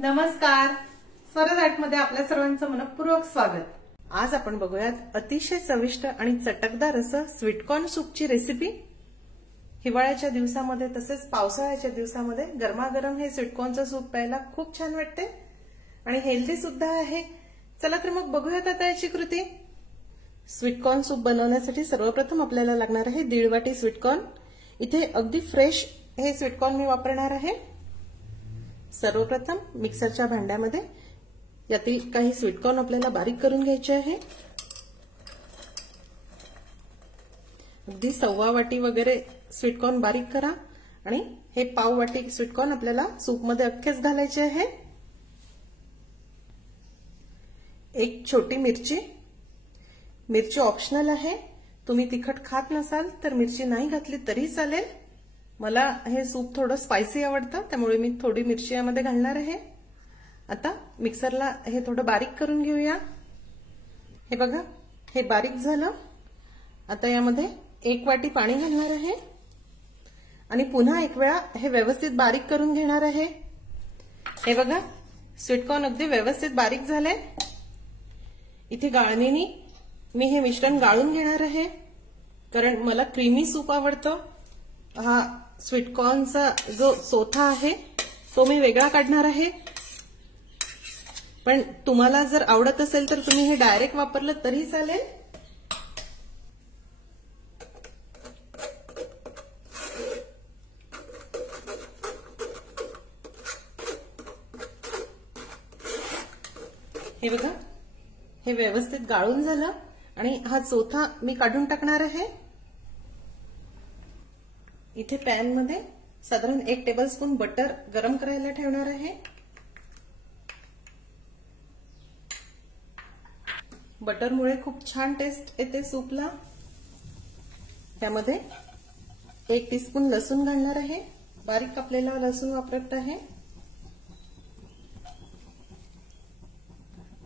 नमस्कार, स्वराज आर्टमध्ये आपल्या सर्वांचं मनपूर्वक स्वागत। आज आपण बघूयात अतिशय चविष्ट आणि चटकदार असं स्वीटकॉर्न सूपची रेसिपी। हिवाळ्याच्या दिवसामध्ये तसेच पावसाळ्याच्या दिवसामध्ये गरमागरम हे स्वीटकॉर्नचं सूप प्यायला खूप छान वाटते आणि हेल्दी सुद्धा आहे। चला तर मग बघूयात आता याची कृती। स्वीटकॉर्न सूप बनवण्यासाठी सर्वप्रथम आपल्याला लागणार आहे 1.5 वाटी स्वीटकॉर्न। इथे अगदी फ्रेश हे स्वीटकॉर्न मी वापरणार आहे। सर्वप्रथम मिक्सरच्या भांड्यामध्ये यातील काही स्वीटकॉर्न आपल्याला बारीक करून घ्यायचे आहे। अगदी 1.25 वाटी वगैरे स्वीटकॉर्न बारीक करा आणि हे 1/2 वाटी स्वीटकॉर्न आपल्याला सूप मध्ये अख्खेच घालायचे आहे। एक छोटी मिरची, मिरची ऑप्शनल आहे, तुम्ही तिखट खात नसाल तर मिरची नाही घातली तरी चालेल। मला हे सूप थोडं स्पायसी आवडतं त्यामुळे मी थोडी मिरची यामध्ये घालणार आहे। आता मिक्सरला हे थोडं बारीक करून घेऊया। हे बघा, हे बारीक झालं। आता यामध्ये 1 वाटी पाणी घालणार आहे आणि पुन्हा एक वेळा हे व्यवस्थित बारीक करून घेणार आहे। हे बघा, स्वीटकॉर्न अगदी व्यवस्थित बारीक झाले। इथे गाळणीने मी हे मिश्रण गाळून घेणार आहे कारण मला क्रीमी सूप आवडतं। हा स्वीटकॉर्नचा जो चोथा आहे तो मी वेगळा काढणार आहे, पण तुम्हाला जर आवडत असेल तर तुम्ही हे डायरेक्ट वापरलं तरी चालेल। हे बघा, हे व्यवस्थित गाळून झालं आणि हा चोथा मी काढून टाकणार आहे। इथे पॅन मध्ये साधारण 1 टेबलस्पून बटर गरम करायला ठेवणार आहे। बटरमुळे खूप छान टेस्ट येते सूपला। त्यामध्ये 1 टीस्पून लसूण घालणार आहे, बारीक कापलेला लसूण वापरत आहे।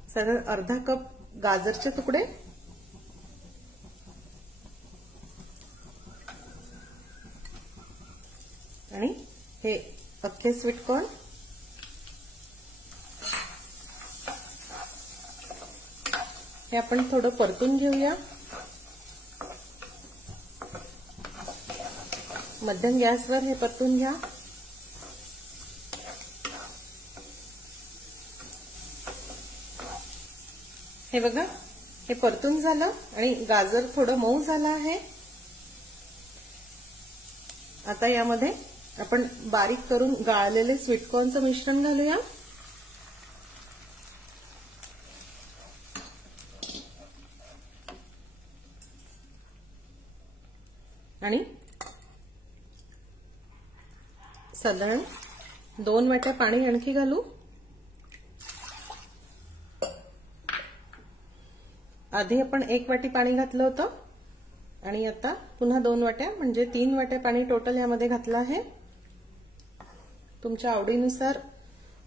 साधारण अर्धा कप गाजरचे तुकडे, आणि हे अख्खे स्वीटकॉर्न। हे आपण थोडं परतून घेऊया। मध्यम गॅसवर हे परतून घ्या। हे बघा, हे परतून झालं आणि गाजर थोडं मऊ झालं आहे। आता यामध्ये आपण बारीक करून गाळलेले स्वीटकॉर्नचं मिश्रण घालूया। आणि साधारण 2 वाट्या पाणी आणखी घालू। आधी आपण 1 वाटी पाणी घातलं होतं आणि आता पुन्हा 2 वाट्या म्हणजे 3 वाट्या पाणी टोटल यामध्ये घातलं आहे। तुमच्या आवडीनुसार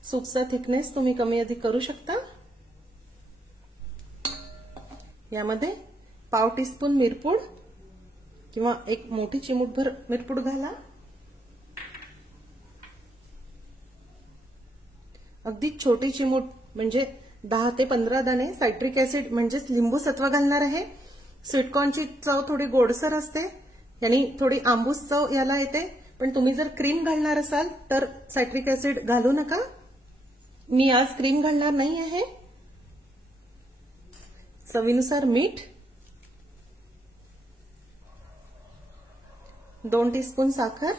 सूपचा थिकनेस तुम्ही कमी अधिक करू शकता। यामध्ये 1/2 टीस्पून मिरपूड किंवा 1 मोठी चिमूटभर मिरपूड घाला। अगदी छोटी चिमूट म्हणजे 10 ते 15 दाणे सायट्रिक ऍसिड म्हणजेच लिंबू सत्व घालणार आहे। स्वीटकॉर्नची चव थोडी गोडसर असते, यानी थोडी आंबूस चव याला येते, पण तुम्ही जर क्रीम घालणार असाल तर सायट्रिक ऍसिड घालू नका। मी आज क्रीम घालणार नाही आहे। चवीनुसार मीठ, 2 टीस्पून साखर,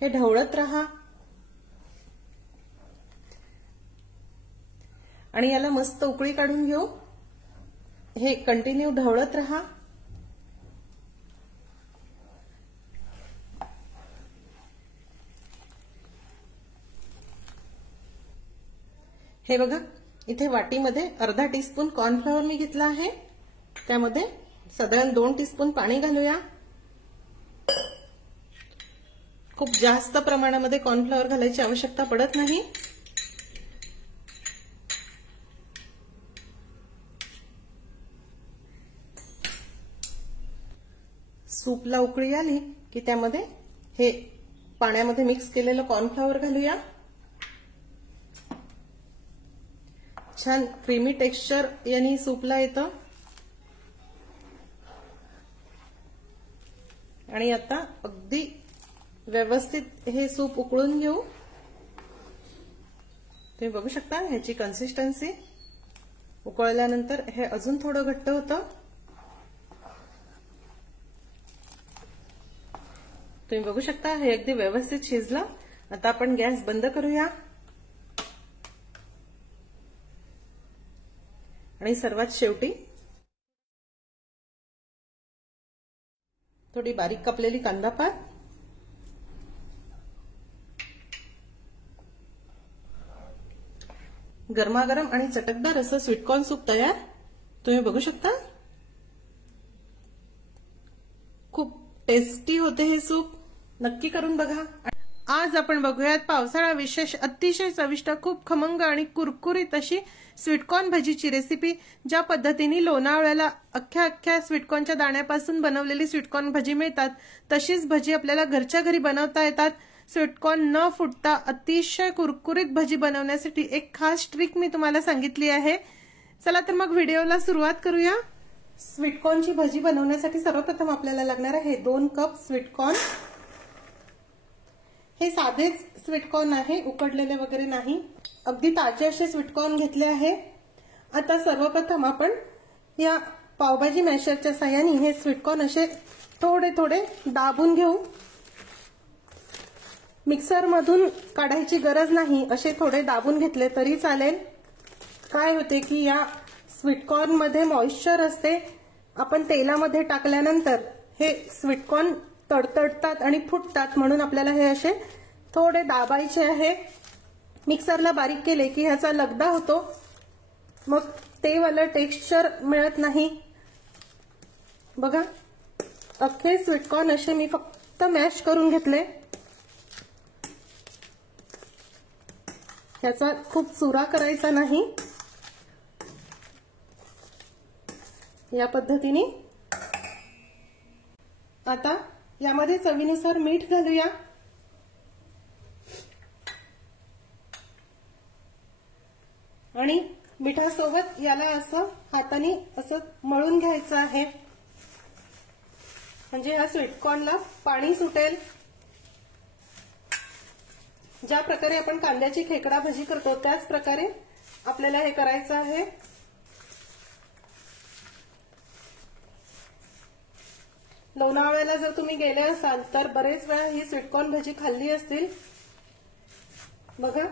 हे ढवळत रहा आणि याला मस्त उकळी काढून घेऊ। हे कंटिन्यू ढवळत रहा। हे बघा, इथे वाटीमध्ये अर्धा टीस्पून कॉर्नफ्लॉवर मी घेतला आहे। त्यामध्ये साधारण 2 टीस्पून पाणी घालूया। खूप जास्त प्रमाणामध्ये कॉर्नफ्लॉवर घालायची आवश्यकता पडत नाही। सूपला उकळी आली की त्यामध्ये हे पाण्यामध्ये मिक्स केलेलं कॉर्नफ्लॉवर घालूया. छान क्रीमी टेक्स्चर यानी सूपला येतं. आणि आता अगदी व्यवस्थित हे सूप उकळून घेऊ. तुम्ही बघू शकता ह्याची कन्सिस्टन्सी. उकळल्यानंतर हे अजून थोडं घट्ट होतं. तुम्ही बघू शकता हे अगदी व्यवस्थित शिजलं. आता आपण गॅस बंद करूया. आणि सर्वात शेवटी थोडी बारीक कापलेली कांदा पात, गरमागरम आणि चटकदार असं स्वीटकॉर्न सूप तयार. तुम्ही बघू शकता खूप टेस्टी होते हे सूप. नक्की करून बघा. आज आपण बघूयात पावसाळा विशेष अतिशय चविष्ट खूप खमंग आणि कुरकुरीत अशी स्वीटकॉर्न भजीची रेसिपी. ज्या पद्धतीने लोणावळ्याला अख्ख्या स्वीटकॉर्नच्या दाण्यापासून बनवलेली स्वीटकॉर्न भजी मिळतात तशीच भजी आपल्याला घरच्या घरी बनवता येतात. स्वीटकॉर्न न फुटता अतिशय कुरकुरीत भजी बनवण्यासाठी एक खास ट्रिक मी तुम्हाला सांगितली आहे. चला तर मग व्हिडिओला सुरुवात करूया. स्वीटकॉर्नची भजी बनवण्यासाठी सर्वप्रथम आपल्याला लागणार आहे 2 कप स्वीटकॉर्न. हे साधेच स्वीटकॉर्न आहे, उकडलेले वगैरे नाही. अगदी ताजे असे स्वीटकॉर्न घेतले आहे. आता सर्वप्रथम आपण या पावभाजी मॅशरच्या साहाय्याने हे स्वीटकॉर्न असे थोडे थोडे दाबून घेऊ. मिक्सर मधून काढायची गरज नाही, असे थोडे दाबून घेतले तरी चालेल. काय होते की या स्वीटकॉर्न मध्ये मॉइश्चर असते. आपण तेलामध्ये टाकल्यानंतर हे स्वीटकॉर्न तडतडतात आणि फुटतात, म्हणून आपल्याला हे असे थोडे दाबायचे आहे. मिक्सरला बारीक केले की ह्याचा लगदा होतो, मग ते वाला टेक्स्चर मिळत नाही. बघा अख्खे स्वीटकॉर्न असे मी फक्त मॅश करून घेतले. ह्याचा खूप चुरा करायचा नाही. या पद्धतीने आता यामध्ये चवीनुसार मीठ घालूया. आणि मिठासोबत याला असं हाताने असं मळून घ्यायचं आहे, म्हणजे या स्वीटकॉर्नला पाणी सुटेल. ज्या प्रकारे आपण कांद्याची खेकडा भजी करतो त्याच प्रकारे आपल्याला हे करायचं आहे. लोणावळ्याला जर तुम्ही गेले असाल तर बरेच वेळा ही स्वीटकॉर्न भजी खाल्ली असतील. बघा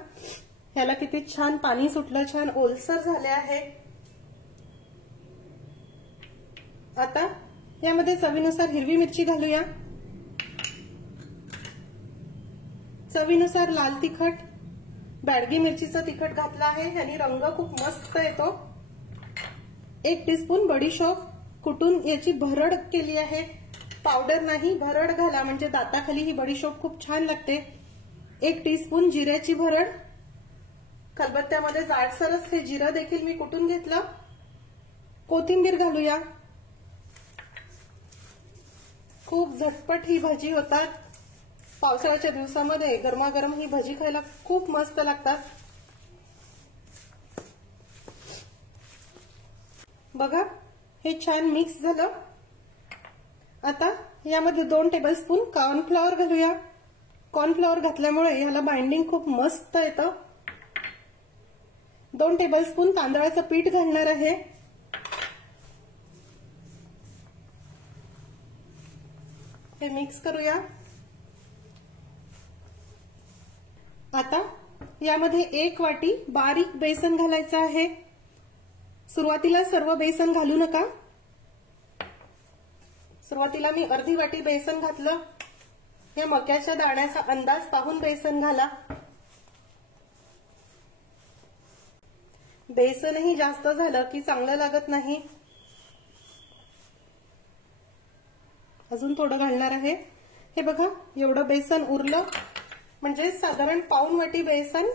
ह्याला किती छान पाणी सुटलं, छान ओलसर झाले आहे. आता यामध्ये चवीनुसार हिरवी मिरची घालूया. चवीनुसार लाल तिखट, बॅडगी मिरचीचं तिखट घातलं आहे, याने रंग खूप मस्त येतो. 1 टीस्पून बडीशोप कुटून याची भरड केली आहे. पावडर नाही, भरड घाला, म्हणजे दाताखाली ही बडीशोप खूप छान लागते. 1 टीस्पून जिऱ्याची भरड, खलबत्त्यामध्ये जाडसरच हे जिरं देखील मी कुटून घेतलं. कोथिंबीर घालूया. खूप झटपट ही भाजी होतात. पावसाळ्याच्या दिवसामध्ये गरमागरम ही भाजी खायला खूप मस्त लागतात. बघा हे छान मिक्स झालं. आता यामध्ये 2 टेबलस्पून कॉर्नफ्लॉवर घालूया. कॉर्नफ्लॉवर घातल्यामुळे ह्याला बाइंडिंग खूप मस्त येतं. 2 टेबलस्पून तांदळाचं पीठ घालणार आहे. हे मिक्स करूया. आता यामध्ये 1 वाटी बारीक बेसन घालायचं आहे. सुरुवातीला सर्व बेसन घालू नका. सुरुवातीला मी अर्धी वाटी बेसन घातलं. हे मक्याच्या दाण्याचा अंदाज पाहून बेसन घाला. बेसनही जास्त झालं की चांगलं लागत नाही. अजून थोडं घालणार आहे. हे बघा एवढं बेसन उरलं, म्हणजे साधारण पाऊण वाटी बेसन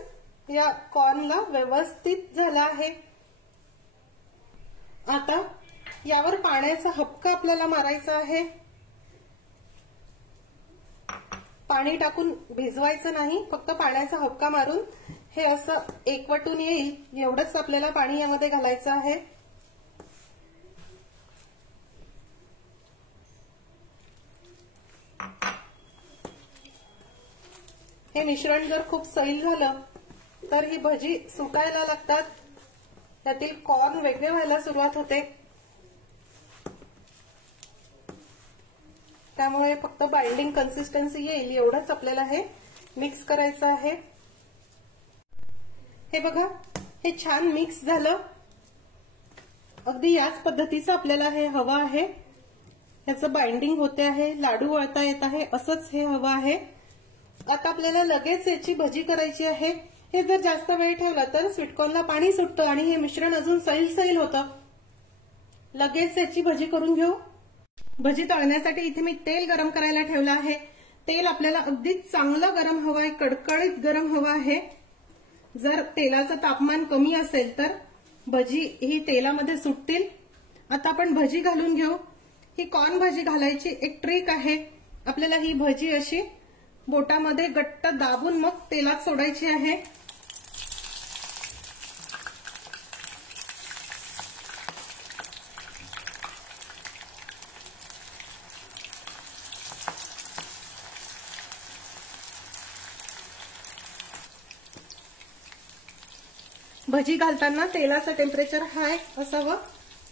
या कॉर्नला व्यवस्थित झालं आहे. आता यावर पाण्याचा हबका आपल्याला मारायचा आहे. पाणी टाकून भिजवायचं नाही, फक्त पाण्याचा हबका मारून हे असं एकवटून येईल एवढंच आपल्याला पाणी यामध्ये घालायचं आहे. हे मिश्रण जर खूप सैल झालं तर ही भजी सुकायला लागतात, त्यातील कॉर्न वेगळे व्हायला सुरुवात होते. त्यामुळे फक्त बाइंडिंग कन्सिस्टन्सी येईल एवढंच आपल्याला हे मिक्स करायचं आहे. हे बघा, हे छान मिक्स झालं. अगदी याच पद्धतीचं आपल्याला हे हवं आहे. ह्याचं बाइंडिंग होते आहे, लाडू वळता येत आहे, असंच हे हवं आहे. आता आपल्याला लगेच याची भजी करायची आहे. हे जर जास्त वेळ ठेवला तर स्वीटकॉर्नला पाणी सुटतं आणि हे मिश्रण अजून सैल होतं. लगेच याची भजी करून घेऊ. भजी तळण्यासाठी इथे मी तेल गरम करायला ठेवलं आहे. तेल आपल्याला अगदी चांगलं गरम हवं आहे, कडकडीत गरम हवं आहे. जर तेलाचं तापमान कमी असेल तर भजी ही तेलामध्ये सुटतील. आता आपण भजी घालून घेऊ. ही कॉर्न भजी घालायची एक ट्रिक आहे. आपल्याला ही भजी अशी बोटामध्ये घट्ट दाबून मग तेलात सोडायची आहे. भजी घालताना तेलाचं टेम्परेचर हाय असावं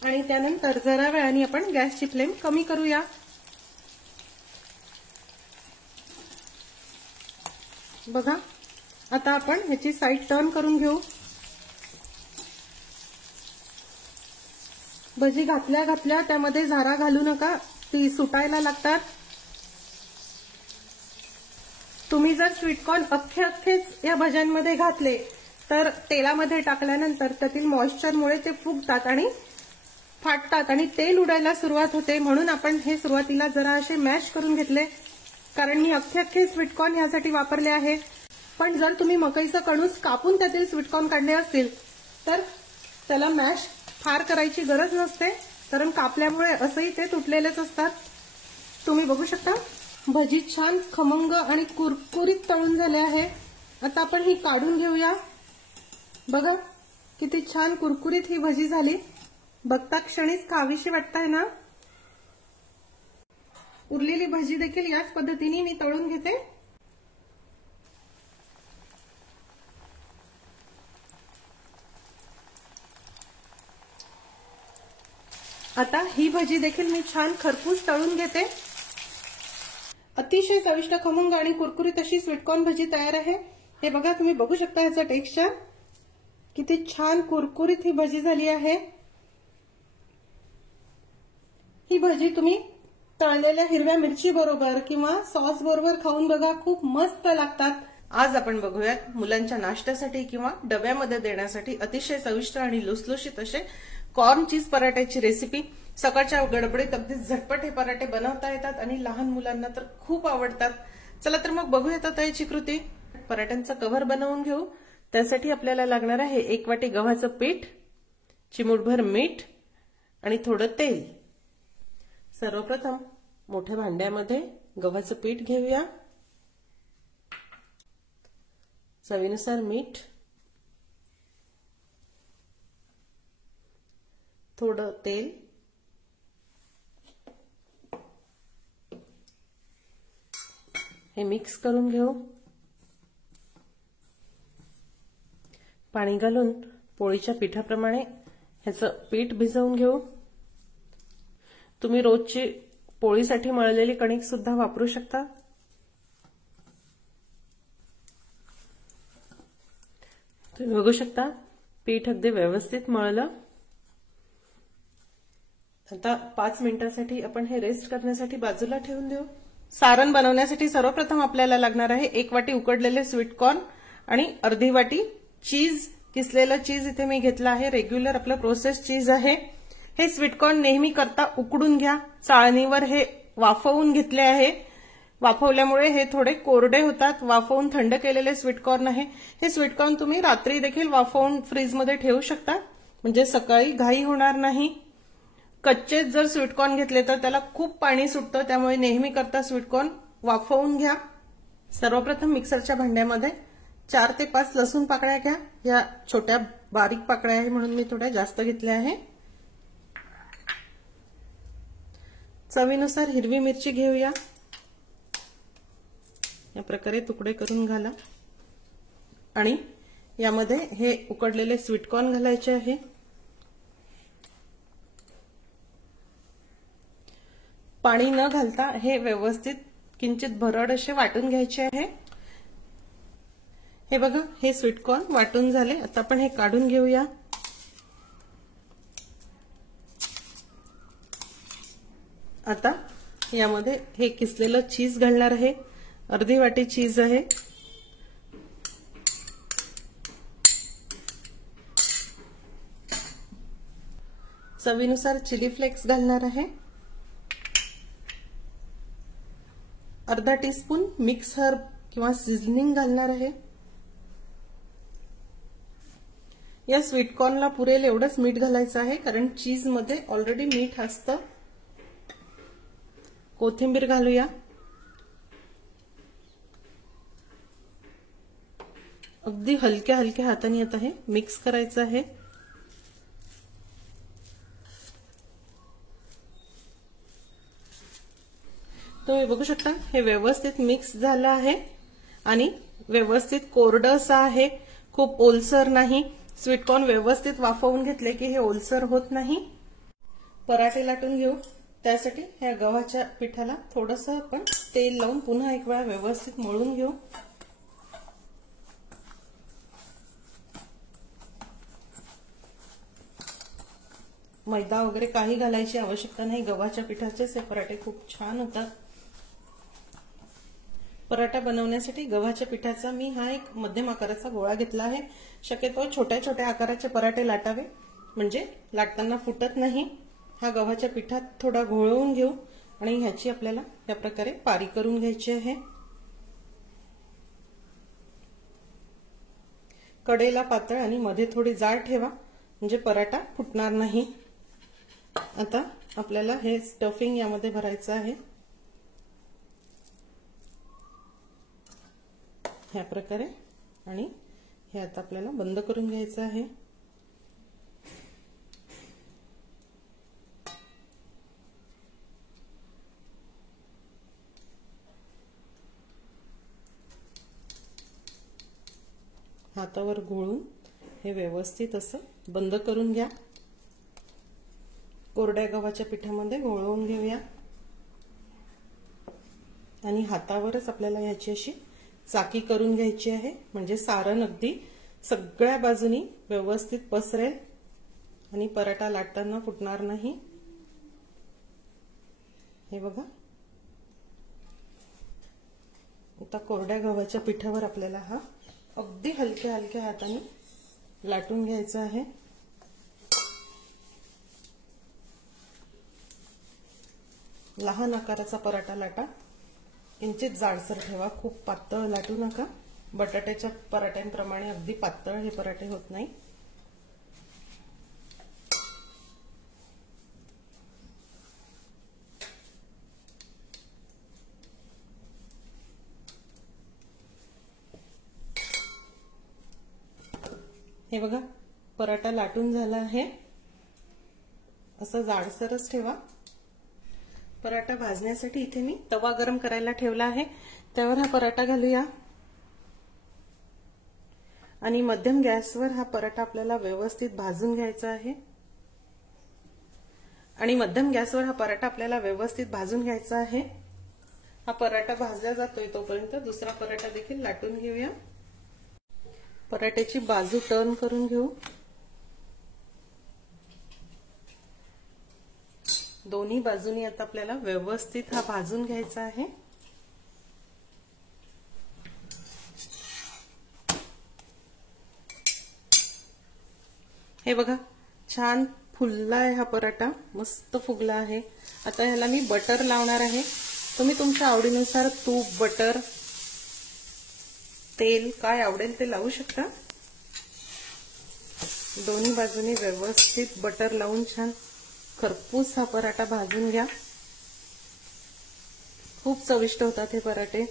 आणि त्यानंतर जरा वेळाने आपण गॅसची फ्लेम कमी करूया. बघा, आता आपण ह्याची साईड टर्न करून घेऊ. भजी घातल्या घातल्या त्यामध्ये झारा घालू नका, ती सुटायला लागतात. तुम्ही जर स्वीटकॉर्न अख्खेच या भज्यांमध्ये घातले तर तेलामध्ये टाकल्यानंतर त्यातील मॉइश्चरमुळे ते फुगतात आणि फाटतात आणि तेल उडायला सुरुवात होते. म्हणून आपण हे सुरुवातीला जरा असे मॅश करून घेतले, कारण मी अख्खे स्वीटकॉर्न यासाठी वापरले आहे. पण जर तुम्ही मकईचं कणूस कापून त्यातील स्वीटकॉर्न काढले असतील तर त्याला मॅश फार करायची गरज नसते, कारण कापल्यामुळे असंही ते तुटलेलेच असतात. तुम्ही बघू शकता भजी छान खमंग आणि कुरकुरीत तळून झाले आहे. आता आपण ही काढून घेऊया. बघा किती छान कुरकुरीत ही भजी झाली. बघता क्षणीच खावीशी वाटताय ना. उरलेली भजी देखील याच पद्धतीने मी तळून घेते. आता ही भजी देखील मी छान खरपूस तळून घेते. अतिशय चविष्ट खमंग आणि कुरकुरीत अशी स्वीटकॉर्न भजी तयार आहे. हे बघा, तुम्ही बघू शकता ह्याचं टेक्स्चर किती छान कुरकुरीत ही भजी झाली आहे. ही भजी तुम्ही तळलेल्या हिरव्या मिरची बरोबर किंवा सॉस बरोबर खाऊन बघा, खूप मस्त लागतात. आज आपण बघूयात मुलांच्या नाश्त्यासाठी किंवा डब्यामध्ये देण्यासाठी अतिशय चविष्ट आणि लुसलुशीत असे कॉर्न चीज पराठ्याची रेसिपी. सकाळच्या गडबडीत अगदी झटपट हे पराठे बनवता येतात आणि लहान मुलांना तर खूप आवडतात. चला तर मग बघूयात आता याची कृती. पराठ्यांचा कव्हर बनवून घेऊ. त्यासाठी आपल्याला लागणार आहे 1 वाटी गव्हाचं पीठ, चिमूटभर मीठ आणि थोडं तेल. सर्वप्रथम मोठ्या भांड्यामध्ये गव्हाचं पीठ घेऊया, चवीनुसार मीठ, थोडं तेल, हे मिक्स करून घेऊ. पाणी घालून पोळीच्या पिठाप्रमाणे ह्याचं पीठ भिजवून घेऊ. तुम्ही रोजची पोळीसाठी मळलेली कणिक सुद्धा वापरू शकता. तुम्ही बघू शकता पीठ अगदी व्यवस्थित मळलं. आता 5 मिनिटांसाठी आपण हे रेस्ट करण्यासाठी बाजूला ठेवून देऊ. सारण बनवण्यासाठी सर्वप्रथम आपल्याला लागणार आहे 1 वाटी उकडलेले स्वीटकॉर्न आणि अर्धी वाटी चीज. किसलेलं चीज इथे मी घेतलं आहे. रेग्युलर आपलं प्रोसेस चीज आहे. हे स्वीटकॉर्न नेहमी करता उकडून घ्या. चाळणीवर हे वाफवून घेतले आहे. वाफवल्यामुळे हे थोडे कोरडे होतात. वाफवून थंड केलेले स्वीटकॉर्न आहे. हे स्वीटकॉर्न तुम्ही रात्री देखील वाफवून फ्रीजमध्ये ठेवू शकता, म्हणजे सकाळी घाई होणार नाही. कच्चेच जर स्वीटकॉर्न घेतले तर त्याला खूप पाणी सुटतं, त्यामुळे नेहमी करता स्वीटकॉर्न वाफवून घ्या. सर्वप्रथम मिक्सरच्या भांड्यामध्ये 4 ते 5 लसूण पाकळ्या घ्या. या छोट्या बारीक पाकळ्या आहे म्हणून मी थोड्या जास्त घेतल्या आहे. चवीनुसार हिरवी मिरची घेऊया. या प्रकारे तुकडे करून घाला आणि यामध्ये हे उकडलेले स्वीटकॉर्न घालायचे आहे. पाणी न घालता हे व्यवस्थित किंचित भरड असे वाटून घ्यायचे आहे. हे बघा, हे स्वीटकॉर्न वाटून झाले. आता आपण हे काढून घेऊया. आता यामध्ये हे किसलेलं चीज घालणार आहे. अर्धी वाटी चीज आहे. चवीनुसार चिली फ्लेक्स घालणार आहे. अर्धा टीस्पून मिक्स हर्ब किंवा सीझनिंग घालणार आहे. या स्वीटकॉर्नला पुरेल एवढंच मीठ घालायचं आहे, कारण चीज मध्ये ऑलरेडी मीठ असतं. कोथिंबीर घालूया. अगदी हलक्या हलक्या हाताने आता हे मिक्स करायचं आहे. तुम्ही बघू शकता हे व्यवस्थित मिक्स झालं आहे आणि व्यवस्थित कोरडं असं आहे. खूप ओलसर नाही. स्वीटकॉर्न व्यवस्थित वाफवून घेतले की हे ओलसर होत नाही. पराठे लाटून घेऊ. त्यासाठी ह्या गव्हाच्या पिठाला थोडंसं आपण तेल लावून पुन्हा एक वेळा व्यवस्थित मळून घेऊ. मैदा वगैरे काही घालायची आवश्यकता नाही. गव्हाच्या पिठाचेच हे पराठे खूप छान होतात. पराठा बनवण्यासाठी गव्हाच्या पिठाचा मी हा एक मध्यम आकाराचा गोळा घेतला आहे. शक्यतो छोट्या छोट्या आकाराचे पराठे लाटावे, म्हणजे लाटताना फुटत नाही. हा गव्हाच्या पिठात थोडा घोळवून घेऊ आणि ह्याची आपल्याला या प्रकारे पारी करून घ्यायची आहे. कडेला पातळ आणि मध्ये थोडी जाड ठेवा, म्हणजे पराठा फुटणार नाही. आता आपल्याला हे स्टफिंग यामध्ये भरायचं आहे. ह्या प्रकारे आणि हे आता आपल्याला बंद करून घ्यायचं आहे. हातावर घोळून हे व्यवस्थित असं बंद करून घ्या. कोरड्या गव्हाच्या पिठामध्ये घोळवून घेऊया आणि हातावरच आपल्याला याची अशी चाकी करून घ्यायची आहे, म्हणजे सारण अगदी सगळ्या बाजूनी व्यवस्थित पसरेल आणि पराठा लाटताना फुटणार नाही. हे बघा, आता कोरड्या गव्हाच्या पिठावर आपल्याला हा अगदी हलक्या हलक्या हाताने लाटून घ्यायचा आहे. लहान आकाराचा पराठा लाटा. किंचित जाडसर ठेवा, खूप पातळ लाटू नका. बटाट्याच्या पराठ्यांप्रमाणे अगदी पातळ हे पराठे होत नाही. हे बघा, पराठा लाटून झाला आहे. असं जाडसरच ठेवा. पराठा भाजण्यासाठी इथे मी तवा गरम करायला ठेवला आहे. त्यावर हा पराठा घालूया आणि मध्यम गॅसवर हा पराठा आपल्याला व्यवस्थित भाजून घ्यायचा आहे. हा पराठा भाजला जातोय तोपर्यंत दुसरा पराठा देखील लाटून घेऊया. पराठ्याची बाजू टर्न करून घेऊ. दोन्ही बाजूनी आता आपल्याला व्यवस्थित हा भाजून घ्यायचा आहे. हे बघा, छान फुलला आहे हा पराठा, मस्त फुगला आहे. आता ह्याला मी बटर लावणार आहे. तुम्ही तुमच्या आवडीनुसार तूप, बटर, तेल काय आवडेल ते लावू शकता. दोन्ही बाजूनी व्यवस्थित बटर लावून छान खरपूस हा पराठा भाजून घ्या. खूप चविष्ट होतात हे पराठे.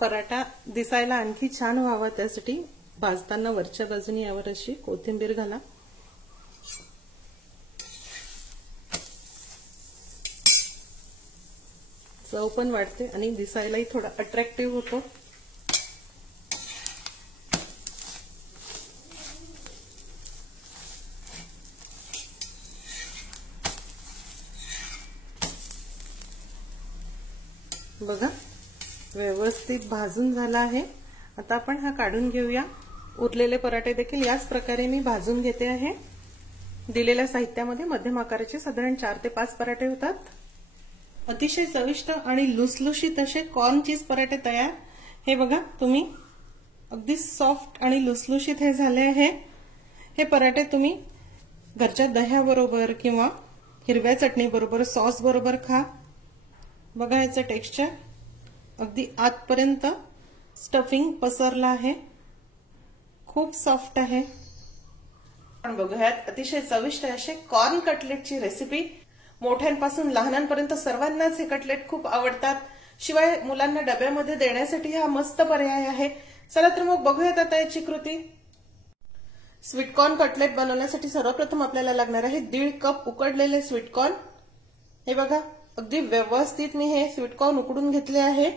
पराठा दिसायला आणखी छान व्हावा त्यासाठी भाजताना वरच्या बाजूने यावर अशी कोथिंबीर घाला. चव पण वाढते आणि दिसायलाही थोडा अट्रॅक्टिव्ह होतो. बघा व्यवस्थित भाजून झाला आहे. आता आपण हा काढून घेऊया. उरलेले पराठे देखील याच प्रकारे मी भाजून घेते आहे. दिलेल्या साहित्यामध्ये मध्यम आकाराचे साधारण 4 ते 5 पराठे होतात. अतिशय चविष्ट आणि लुसलुशीत असे कॉर्न चीज पराठे तयार. हे बघा तुम्ही अगदी सॉफ्ट आणि लुसलुशीत हे झाले आहे. हे पराठे तुम्ही घरच्या दह्याबरोबर किंवा हिरव्या चटणी बरोबर सॉस बरोबर खा. बघा याचं टेक्स्चर अगदी आतपर्यंत स्टफिंग पसरला आहे. खूप सॉफ्ट आहे. आपण बघूयात अतिशय चविष्ट असे कॉर्न कटलेटची रेसिपी. मोठ्यांपासून लहानांपर्यंत सर्वांनाच हे कटलेट खूप आवडतात. शिवाय मुलांना डब्यामध्ये देण्यासाठी हा मस्त पर्याय आहे. चला तर मग बघूयात आता याची कृती. स्वीटकॉर्न कटलेट बनवण्यासाठी सर्वप्रथम आपल्याला लागणार आहे 1.5 कप उकडलेले स्वीटकॉर्न. हे बघा अगदी व्यवस्थित मी हे स्वीटकॉर्न उकडून घेतले आहे.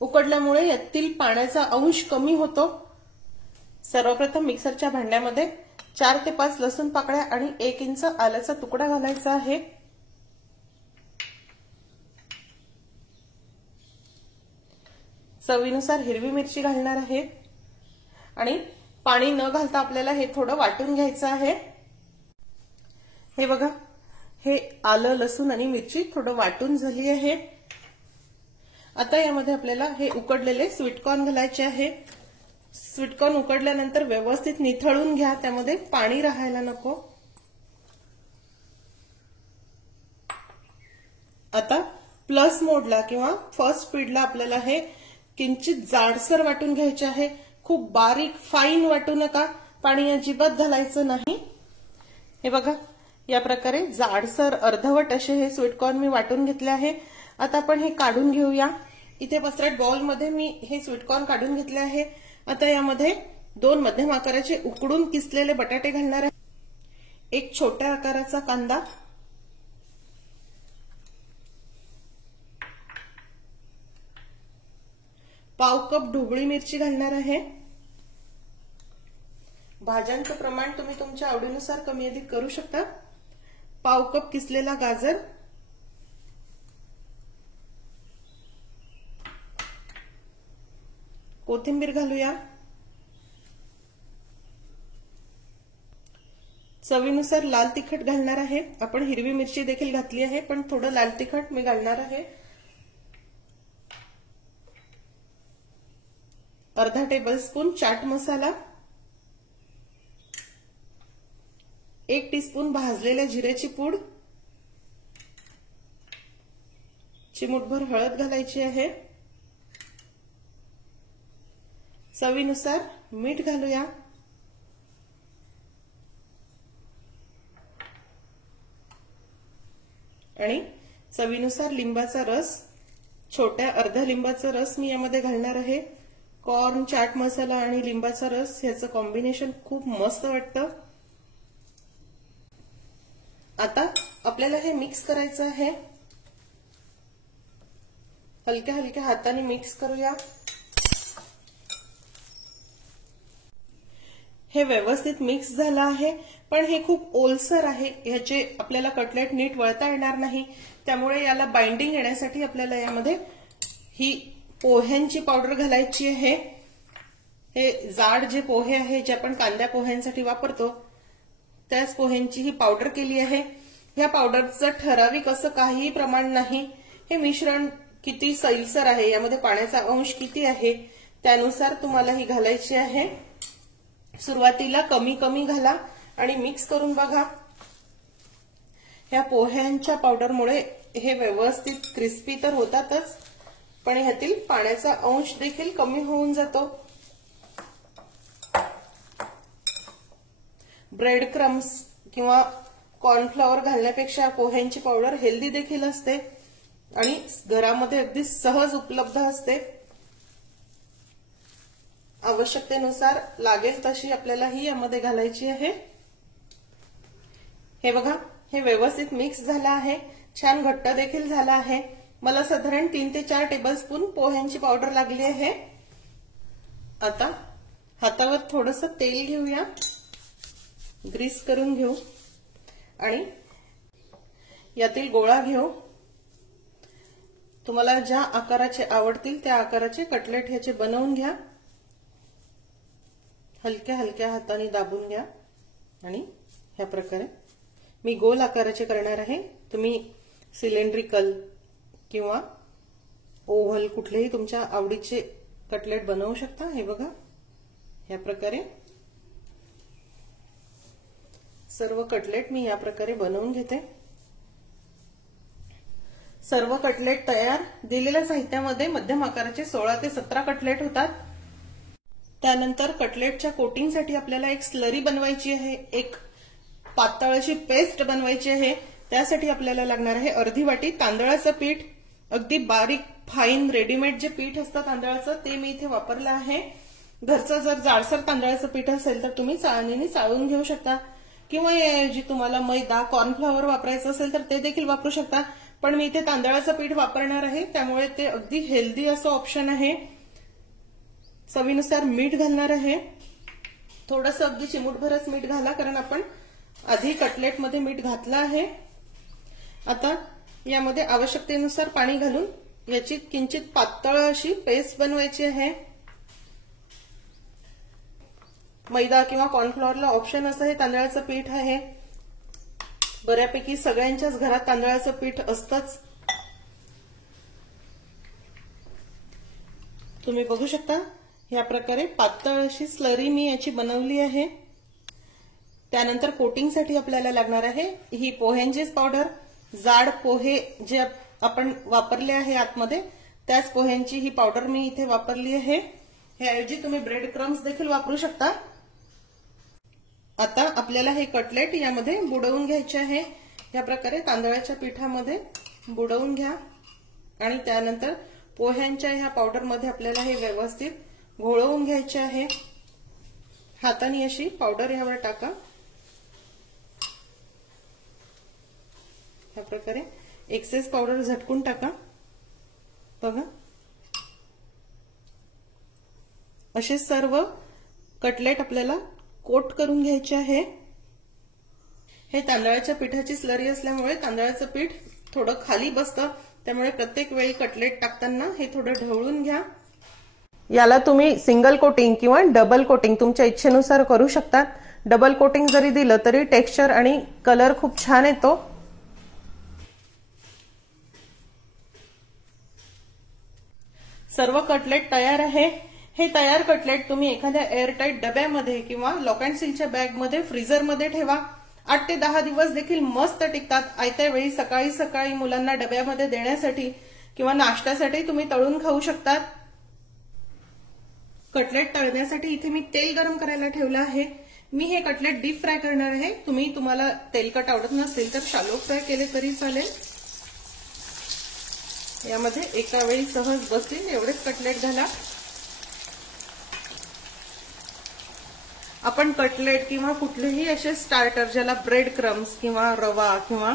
उकडल्यामुळे यातील पाण्याचा अंश कमी होतो. सर्वप्रथम मिक्सरच्या भांड्यामध्ये 4 ते 5 लसूण पाकळ्या आणि 1 इंच आल्याचा तुकडा घालायचा आहे. चवीनुसार हिरवी मिरची घालणार आहे आणि पाणी न घालता आपल्याला हे थोडं वाटून घ्यायचं आहे. हे बघा हे आलं लसूण आणि मिरची थोडं वाटून झाली आहे. आता यामध्ये आपल्याला हे उकडलेले स्वीटकॉर्न घालायचे आहे. स्वीटकॉर्न उकडल्यानंतर व्यवस्थित निथळून घ्या. त्यामध्ये पाणी राहायला नको. आता प्लस मोडला किंवा फर्स्ट स्पीडला आपल्याला हे किंचित जाडसर वाटून घ्यायचे आहे. खूप बारीक फाईन वाटू नका. पाणी अजिबात घालायचं नाही. हे बघा या प्रकारे जाडसर अर्धवट असे हे स्वीटकॉर्न मी वाटून घेतले आहे. आता आपण हे काढून घेऊया. इथे पसरट बाउलमध्ये मी हे स्वीटकॉर्न काढून घेतले आहे. आता यामध्ये 2 मध्यम आकाराचे उकडून किसलेले बटाटे घालणार आहे. 1 छोट्या आकाराचा कांदा, पाव कप ढोबळी मिरची घालणार आहे. भाज्यांचं प्रमाण तुम्ही तुमच्या आवडीनुसार कमी अधिक करू शकता. पाव कप किसलेला गाजर, कोथिंबीर घालूया. चवीनुसार लाल तिखट घालणार आहे. आपण हिरवी मिरची देखील घातली आहे पण थोडं लाल तिखट मी घालणार आहे. अर्धा टेबलस्पून चाट मसाला, 1 टीस्पून भाजलेल्या जिऱ्याची पूड, चिमूटभर हळद घालायची आहे. चवीनुसार मीठ घालूया. आणि चवीनुसार लिंबाचा रस, छोट्या अर्ध्या लिंबाचा रस मी यामध्ये घालणार आहे. कॉर्न, चाट मसाला आणि लिंबाचा रस याचं कॉम्बिनेशन खूप मस्त वाटतं. आता आपल्याला हे मिक्स करायचं आहे. हलक्या हलक्या हाताने मिक्स करूया. हे व्यवस्थित मिक्स झालं आहे पण हे खूप ओलसर आहे. ह्याचे आपल्याला कटलेट नीट वळता येणार नाही. त्यामुळे याला बाइंडिंग येण्यासाठी आपल्याला यामध्ये ही पोह्यांची पावडर घालायची आहे. हे जाड जे पोहे आहे जे आपण कांद्या पोह्यांसाठी वापरतो त्याच पोह्यांची ही पावडर केली आहे. ह्या पावडरचं ठराविक असं काहीही प्रमाण नाही. हे मिश्रण किती सैलसर आहे, यामध्ये पाण्याचा अंश किती आहे त्यानुसार तुम्हाला ही घालायची आहे. सुरुवातीला कमी कमी घाला आणि मिक्स करून बघा. ह्या पोह्यांच्या पावडरमुळे हे व्यवस्थित क्रिस्पी तर होतातच पण ह्यातील पाण्याचा अंश देखील कमी होऊन जातो. ब्रेड क्रम्स किंवा कॉर्नफ्लॉवर घालण्यापेक्षा पोह्यांची पावडर हेल्दी देखील असते आणि घरामध्ये अगदी सहज उपलब्ध असते. आवश्यकतेनुसार लागेल तशी आपल्याला ही यामध्ये घालायची आहे। हे बघा, हे व्यवस्थित मिक्स झालं आहे, छान घट्ट देखील झाला आहे। मला साधारण 3 ते 4 टेबलस्पून पोह्यांची पावडर लागली आहे। आता हातावर थोडंसं तेल घेऊया, ग्रीस करून घेऊ आणि यातील गोळा घेऊ। तुम्हाला ज्या आकाराचे आवडतील त्या आकाराचे कटलेट ह्याचे बनवून घ्या। हलक्या हलक्या हाताने दाबून घ्या आणि ह्या प्रकारे मी गोल आकाराचे करणार आहे। तुम्ही सिलेंड्रिकल किंवा ओव्हल कुठलेही तुमच्या आवडीचे कटलेट बनवू शकता। हे बघा, ह्या प्रकारे सर्व कटलेट मी या प्रकारे बनवून घेते। सर्व कटलेट तयार। दिलेल्या साहित्यामध्ये मध्यम आकाराचे 16 ते 17 कटलेट होतात। त्यानंतर कटलेटच्या कोटिंगसाठी आपल्याला एक स्लरी बनवायची आहे, एक पातळ अशी पेस्ट बनवायची आहे। त्यासाठी आपल्याला लागणार आहे अर्धी वाटी तांदळाचं पीठ। अगदी बारीक फाईन रेडीमेड जे पीठ असतं तांदळाचं ते मी इथे वापरलं आहे। घरचं जर जाडसर तांदळाचं पीठ असेल तर तुम्ही चाळणीने चाळून घेऊ शकता किंवा याऐवजी तुम्हाला मैदा कॉर्नफ्लॉवर वापरायचं असेल तर ते देखील वापरू शकता, पण मी इथे तांदळाचं पीठ वापरणार आहे त्यामुळे ते अगदी हेल्दी असं ऑप्शन आहे। चवीनुसार मीठ घालणार आहे, थोडंसं अगदी चिमूटभरच मीठ घाला कारण आपण आधी कटलेटमध्ये मीठ घातलं आहे। आता यामध्ये आवश्यकतेनुसार पाणी घालून याची किंचित पातळ अशी पेस्ट बनवायची आहे। मैदा किंवा कॉर्नफ्लॉवरला ऑप्शन असं हे तांदळाचं पीठ आहे। बऱ्यापैकी सगळ्यांच्याच घरात तांदळाचं पीठ असतंच। तुम्ही बघू शकता या प्रकारे पातळ अशी स्लरी मी याची बनवली आहे। त्यानंतर कोटिंगसाठी आपल्याला लागणार आहे ही पोह्यांचीच पावडर। जाड पोहे जे आपण वापरले आहे आतमध्ये त्याच पोह्यांची ही पावडर मी इथे वापरली आहे। ह्याऐवजी तुम्ही ब्रेड क्रम्स देखील वापरू शकता। आता आपल्याला हे कटलेट यामध्ये बुडवून घ्यायचे आहे। या प्रकारे तांदळाच्या पिठामध्ये बुडवून घ्या आणि त्यानंतर पोह्यांच्या ह्या पावडरमध्ये आपल्याला हे व्यवस्थित घोळवून घ्यायचे आहे। हाताने अशी पावडर यावर टाका। या प्रकारे एक्सेस पावडर झटकून टाका। बघा, असे सर्व कटलेट आपल्याला कोट करून घ्यायचे आहे। हे तांदळाच्या पिठाची स्लरी असल्यामुळे तांदळाचं पीठ थोडं खाली बसतं, त्यामुळे प्रत्येक वेळी कटलेट टाकताना हे थोडं ढवळून घ्या। याला तुम्ही सिंगल कोटिंग किंवा डबल कोटिंग तुमच्या इच्छेनुसार करू शकता। डबल कोटिंग जरी दिलं तरी टेक्स्चर आणि कलर खूप छान येतो। सर्व कटलेट तयार आहे। हे तयार कटलेट तुम्ही एखाद्या एअरटाईट डब्यामध्ये किंवा लॉक अँड सीलच्या बॅगमध्ये फ्रीझरमध्ये ठेवा। 8 ते 10 दिवस देखील मस्त टिकतात। आयत्या वेळी सकाळी सकाळी मुलांना डब्यामध्ये देण्यासाठी किंवा नाश्त्यासाठी तुम्ही तळून खाऊ शकतात। कटलेट तळण्यासाठी इथे मी तेल गरम करायला ठेवलं आहे। मी हे कटलेट डीप फ्राय करणार आहे। तुम्हाला तेलकट आवडत नसेल तर शॅलो फ्राय केले तरी चालेल। यामध्ये एका वेळी सहज बसतील एवढेच कटलेट घाला। आपण कटलेट किंवा कुठलेही असे स्टार्टर ज्याला ब्रेड क्रम्स किंवा रवा किंवा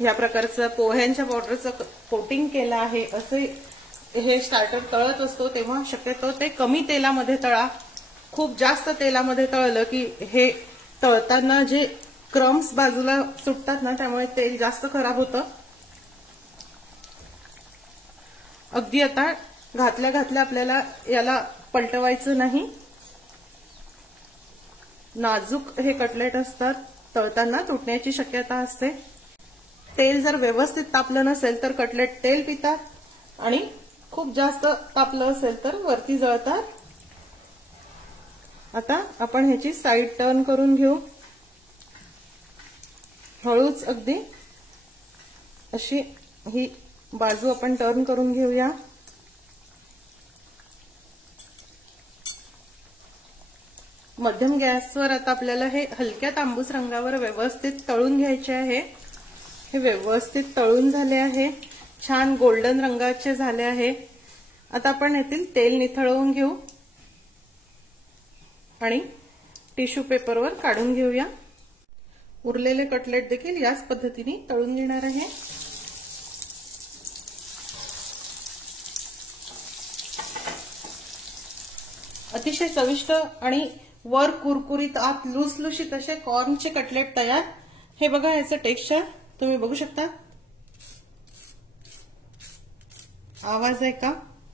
या प्रकारचं पोह्यांच्या पावडरचं कोटिंग केलं आहे असे हे स्टार्टर तळत असतो तेव्हा शक्यतो ते कमी तेलामध्ये तळा। खूप जास्त तेलामध्ये तळलं की हे तळताना जे क्रम्स बाजूला सुटतात ना त्यामुळे तेल जास्त खराब होतं। अगदी आता घातल्या घातल्या आपल्याला याला पलटवायचं नाही। नाजूक हे कटलेट असतात, तळताना तुटण्याची शक्यता असते। तेल जर व्यवस्थित तापलं नसेल तर कटलेट तेल पितात आणि खूप जास्त तापलं असेल तर वरती जळतात। आता आपण ह्याची साईड टर्न करून घेऊ। हळूच अगदी अशी ही बाजू आपण टर्न करून घेऊया। मध्यम गॅसवर आता आपल्याला हे हलक्या तांबूस रंगावर व्यवस्थित तळून घ्यायचे आहे। हे व्यवस्थित तळून झाले आहे, छान गोल्डन रंगाचे झाले आहे। आता आपण यातील तेल निथळवून घेऊ। आणि टिश्यू पेपरवर काढून घेऊया। उरलेले कटलेट देखील याच पद्धतीने तळून घेणार आहे। अतिशय चविष्ट आणि वर कुरकुरीत आत लुसलुशीत असे कॉर्नचे कटलेट तयार। हे बघा, याचं टेक्स्चर तुम्ही बघू शकता। आवाज आहे का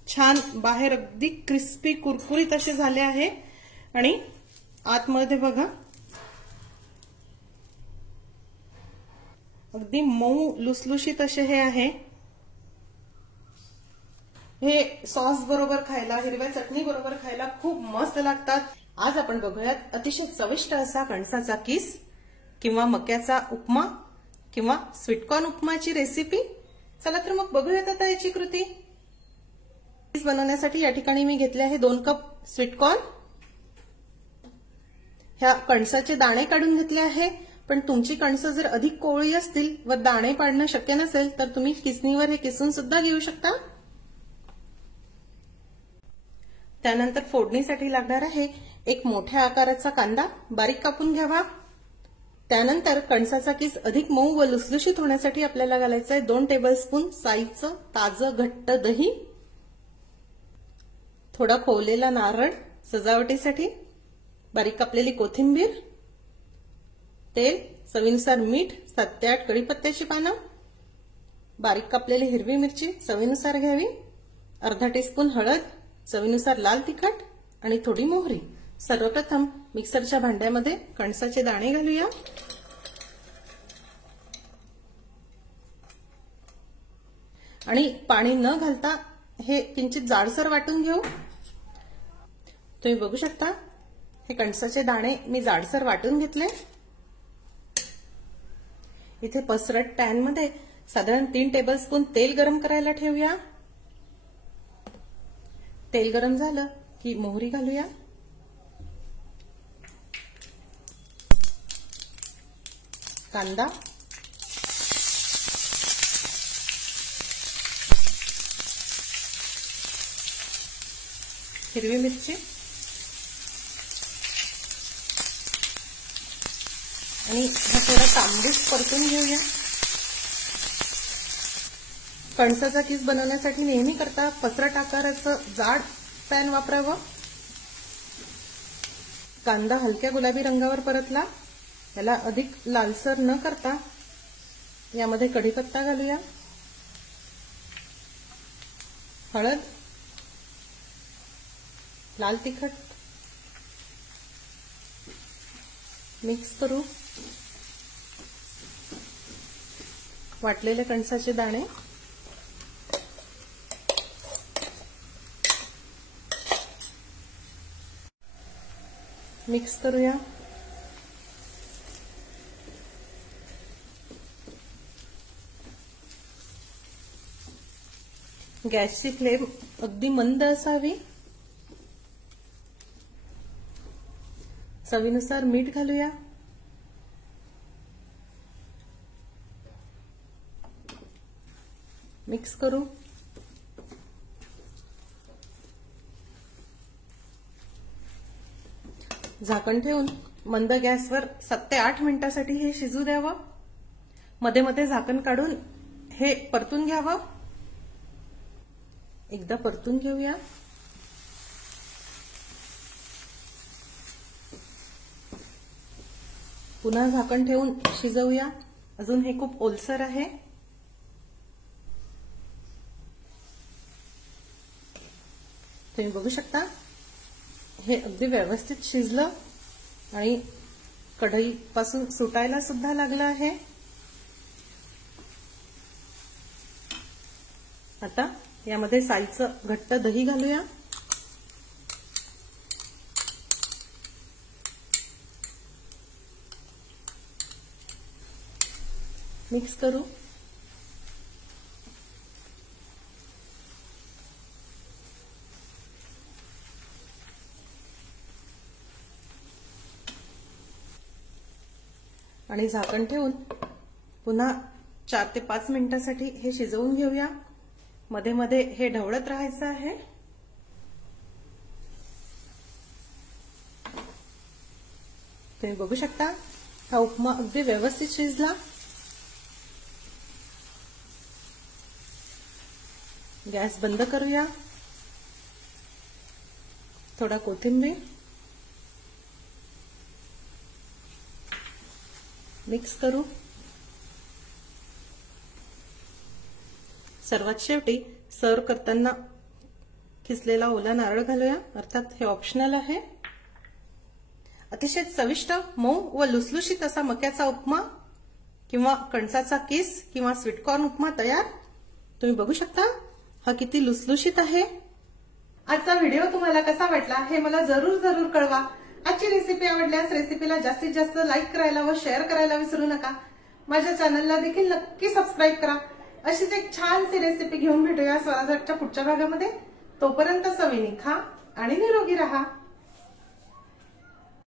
छान, बाहेर अगदी क्रिस्पी कुरकुरीत असे झाले आहे आणि आतमध्ये बघा अगदी मऊ लुसलुशीत असे हे आहे। हे सॉस बरोबर खायला, हिरव्या चटणी बरोबर खायला खूप मस्त लागतात। आज आपण बघूयात अतिशय चविष्ट असा कणसाचा किस किंवा मक्याचा उपमा किंवा स्वीटकॉर्न उपमाची रेसिपी। चला तर मग बघूयात आता याची कृती। किस बनवण्यासाठी या ठिकाणी मी घेतले आहे 2 कप स्वीटकॉर्न। ह्या कणसाचे दाणे काढून घेतले आहे, पण तुमची कणसं जर अधिक कोवळी असतील व दाणे पाडणं शक्य नसेल तर तुम्ही किसणीवर हे किसून सुद्धा घेऊ शकता। त्यानंतर फोडणीसाठी लागणार आहे एक मोठ्या आकाराचा कांदा, बारीक कापून घ्यावा। त्यानंतर कणसाचा किस अधिक मऊ व लुसलुशीत होण्यासाठी आपल्याला घालायचं आहे 2 टेबलस्पून साईचं ताजं घट्ट दही, थोडा खोवलेला नारळ सजावटीसाठी, बारीक कापलेली कोथिंबीर, तेल, चवीनुसार मीठ, 7 ते 8 कढीपत्त्याची पानं, बारीक कापलेली हिरवी मिरची चवीनुसार घ्यावी, अर्धा टीस्पून हळद, चवीनुसार लाल तिखट आणि थोडी मोहरी। सर्वप्रथम मिक्सरच्या भांड्यामध्ये कणसाचे दाणे घालूया आणि पाणी न घालता हे किंचित जाडसर वाटून घेऊ। तुम्ही बघू शकता हे कणसाचे दाणे मी जाडसर वाटून घेतले। इथे पसरट पॅन मध्ये साधारण 3 टेबलस्पून तेल गरम करायला ठेवूया। तेल गरम झालं की मोहरी घालूया, कांदा, हिरवी मिरची आणि हा थोडा तांबूस परतून घेऊया। कणसाचा किस बनवण्यासाठी नेहमी करता पसरट आकाराचं जाड पॅन वापरावं। कांदा हलक्या गुलाबी रंगावर परतला, याला अधिक लालसर न करता यामध्ये कढीपत्ता घालूया, हळद, लाल तिखट मिक्स करू, वाटलेले कणसाचे दाणे, मिक्स करूया। गॅसची फ्लेम अगदी मंद असावी। चवीनुसार मीठ घालूया, मिक्स करू, झाकण ठेवून मंद गॅसवर 7 ते 8 मिनिटांसाठी हे शिजू द्यावं। मध्ये मध्ये झाकण काढून हे परतून घ्यावं। एकदा परतून घेऊया, पुन्हा झाकण ठेवून शिजवूया। अजून हे खूप ओलसर आहे। तुम्ही बघू शकता हे अगदी व्यवस्थित शिजलं आणि कढईपासून सुटायला सुद्धा लागलं आहे। आता यामध्ये साईचं घट्ट दही घालूया, मिक्स करू, आणि झाकण ठेवून पुन्हा 4 ते 5 मिनिटांसाठी हे शिजवून घेऊया। मध्ये मध्ये हे ढवळत राहायचं आहे। तुम्ही बघू शकता हा उपमा अगदी व्यवस्थित शिजला। गॅस बंद करूया। थोडा कोथिंबीर, मिक्स करू। सर्वात शेवटी सर्व करताना किसलेला ओला नारळ घालूया, अर्थात हे ऑप्शनल आहे। अतिशय चविष्ट, मऊ व लुसलुशीत असा मक्याचा उपमा किंवा कणसाचा किस किंवा स्वीटकॉर्न उपमा तयार। तुम्ही बघू शकता हा किती लुसलुशीत आहे। आजचा व्हिडिओ तुम्हाला कसा वाटला हे मला जरूर जरूर कळवा। आजची रेसिपी आवडल्यास रेसिपीला जास्तीत जास्त लाईक करायला व शेअर करायला विसरू नका। माझ्या चॅनलला देखील नक्की सबस्क्राईब करा। अशीच एक छानशी रेसिपी घेऊन भेटूया स्वराजच्या पुढच्या भागामध्ये। तोपर्यंत चवीने खा आणि निरोगी राहा।